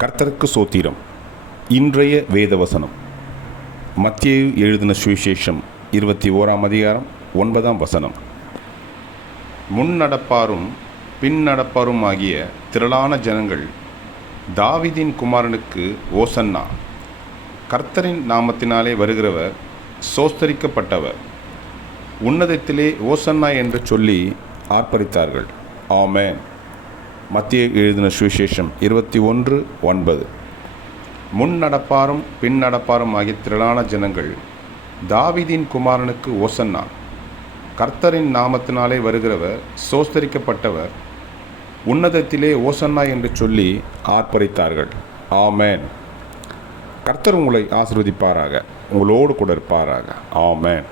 கர்த்தருக்கு சோத்திரம். இன்றைய வேதவசனம். மத்திய எழுதின சுவிசேஷம் இருபத்தி ஓராம் அதிகாரம் ஒன்பதாம் வசனம். முன் நடப்பாரும் பின் நடப்பாரும் ஆகிய திரளான ஜனங்கள் தாவிதின் குமாரனுக்கு ஓசன்னா. கர்த்தரின் நாமத்தினாலே வருகிறவர் சோஸ்தரிக்கப்பட்டவர். உன்னதத்திலே ஓசன்னா என்று சொல்லி ஆர்ப்பரித்தார்கள். ஆமேன். மத்திய எழுதின சுவிசேஷம் இருபத்தி ஒன்று ஒன்பது. முன் நடப்பாரும் பின் நடப்பாரும் ஆகிய திரளான ஜனங்கள் தாவிதீன் குமாரனுக்கு ஓசன்னா. கர்த்தரின் நாமத்தினாலே வருகிறவர் சோஸ்தரிக்கப்பட்டவர் உன்னதத்திலே ஓசன்னா என்று சொல்லி ஆர்ப்பரித்தார்கள். ஆமேன். கர்த்தர் உங்களை ஆசிர்வதிப்பாராக உங்களோடு கூட இருப்பாராக. ஆமேன்.